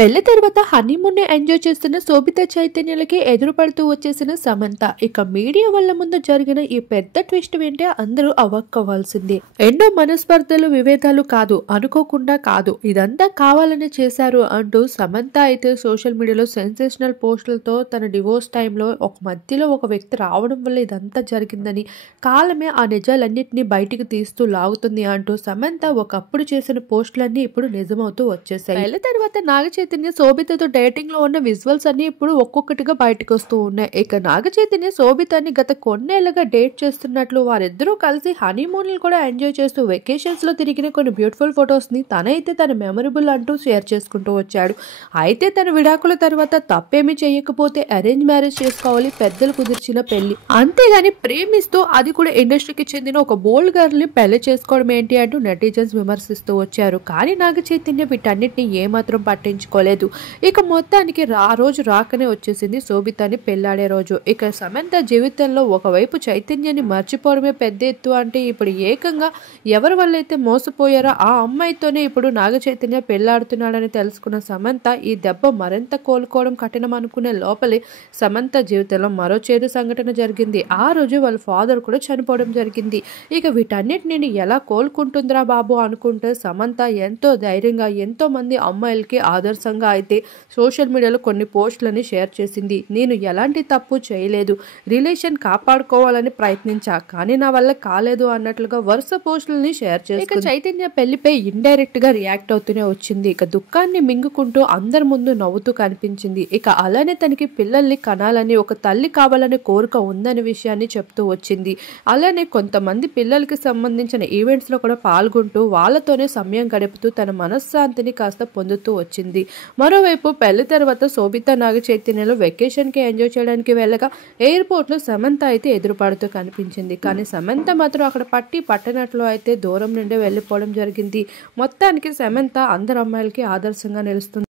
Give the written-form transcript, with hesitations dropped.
పెళ్లి తర్వాత honeymoon enjoy చేస్తున్న శోభిత చైతన్యలకి ఎదురుపడుతూ వచ్చేసిన సమంత. ఇక మీడియా వల్ల ముందు జరిగిన ఈ పెద్ద ట్విస్ట్ వింటే అందరూ అవ్వక్కవలసింది. ఎన్నో మనస్పర్ధలు విభేదాలు కాదు, అనుకోకుండా కాదు, ఇదంతా కావాలని చేశారు అంటూ సమంత అయితే సోషల్ మీడియాలో సెన్సేషనల్ పోస్టులతో తన డివోర్స్ టైంలో మధ్యలో ఒక వ్యక్తి రావడం వల్ల ఇదంతా జరిగిందని, కాలమే ఆ నిజాలన్నింటినీ బయటికి తీస్తూ లాగుతుంది అంటూ సమంత ఒకప్పుడు చేసిన పోస్టులన్నీ ఇప్పుడు నిజమవుతూ వచ్చేసాయి. పెళ్లి తర్వాత నాగ చైతన్య శోభితతో డేటింగ్ లో ఉన్న విజువల్స్ అన్ని ఇప్పుడు ఒక్కొక్కటిగా బయటకు వస్తూ ఉన్నాయి. ఇక నాగ చైతన్య శోభితని గత కొన్నేళ్లుగా డేట్ చేస్తున్నట్లు, వారిద్దరూ కలిసి హనీమూన్ కూడా ఎంజాయ్ చేస్తూ వెకేషన్స్ లో తిరిగిన కొన్ని బ్యూటిఫుల్ ఫొటోస్ ని తనైతే తన మెమరబుల్ అంటూ షేర్ చేసుకుంటూ వచ్చాడు. అయితే తన విడాకుల తర్వాత తప్పేమీ చేయకపోతే అరేంజ్ మ్యారేజ్ చేసుకోవాలి, పెద్దలు కుదిర్చిన పెళ్లి, అంతేగాని ప్రేమిస్తూ అది కూడా ఇండస్ట్రీకి చెందిన ఒక బోల్డ్ గర్ల్ ని పెళ్లి చేసుకోవడం ఏంటి అంటూ నెటిజన్స్ విమర్శిస్తూ వచ్చారు. కానీ నాగ చైతన్య వీటన్నిటిని ఏమాత్రం పట్టించుకోలేదు. ఇక మొత్తానికి ఆ రోజు రాకనే వచ్చేసింది శోభితని పెళ్లాడే రోజు. ఇక సమంత జీవితంలో ఒకవైపు చైతన్యాన్ని మర్చిపోవడమే పెద్ద ఎత్తు అంటే, ఇప్పుడు ఏకంగా ఎవరి వల్ల అయితే మోసపోయారో ఆ అమ్మాయితోనే ఇప్పుడు నాగ చైతన్య పెళ్లాడుతున్నాడని తెలుసుకున్న సమంత ఈ దెబ్బ మరింత కోలుకోవడం కఠినం అనుకునే లోపలే సమంత జీవితంలో మరో చేదు సంఘటన జరిగింది. ఆ రోజు వాళ్ళ ఫాదర్ కూడా చనిపోవడం జరిగింది. ఇక వీటన్నిటిని ఎలా కోలుకుంటుందిరా బాబు అనుకుంటే సమంత ఎంతో ధైర్యంగా ఎంతో మంది అమ్మాయిలకి ఆదర్శంగా అయితే సోషల్ మీడియాలో కొన్ని పోస్టులని షేర్ చేసింది. నేను ఎలాంటి తప్పు చేయలేదు, రిలేషన్ కాపాడుకోవాలని ప్రయత్నించా, కానీ నా వల్ల కాలేదు అన్నట్లుగా వరుస పోస్టులని షేర్ చేసింది. ఇక చైతన్య పెళ్లిపై ఇండైరెక్ట్ గా రియాక్ట్ అవుతూనే వచ్చింది. ఇక దుఃఖాన్ని మింగుకుంటూ అందరి ముందు నవ్వుతూ కనిపించింది. ఇక అలానే తనకి పిల్లల్ని కనాలని, ఒక తల్లి కావాలనే కోరిక ఉందనే విషయాన్ని చెప్తూ వచ్చింది. అలానే కొంతమంది పిల్లలకి సంబంధించిన ఈవెంట్స్ లో కూడా పాల్గొంటూ వాళ్ళతోనే సమయం గడుపుతూ తన మనశ్శాంతిని కాస్త పొందుతూ వచ్చింది. మరోవైపు పెళ్లి తర్వాత శోభిత నాగ చైతన్యలో వెకేషన్ కి ఎంజాయ్ చేయడానికి వెళ్ళగా ఎయిర్పోర్ట్ లో సమంత అయితే ఎదురుపడుతూ కనిపించింది. కానీ సమంత మాత్రం అక్కడ పట్టనట్లు అయితే దూరం నుండి వెళ్ళిపోవడం జరిగింది. మొత్తానికి సమంత అందరు అమ్మాయిలకి ఆదర్శంగా నిలుస్తుంది.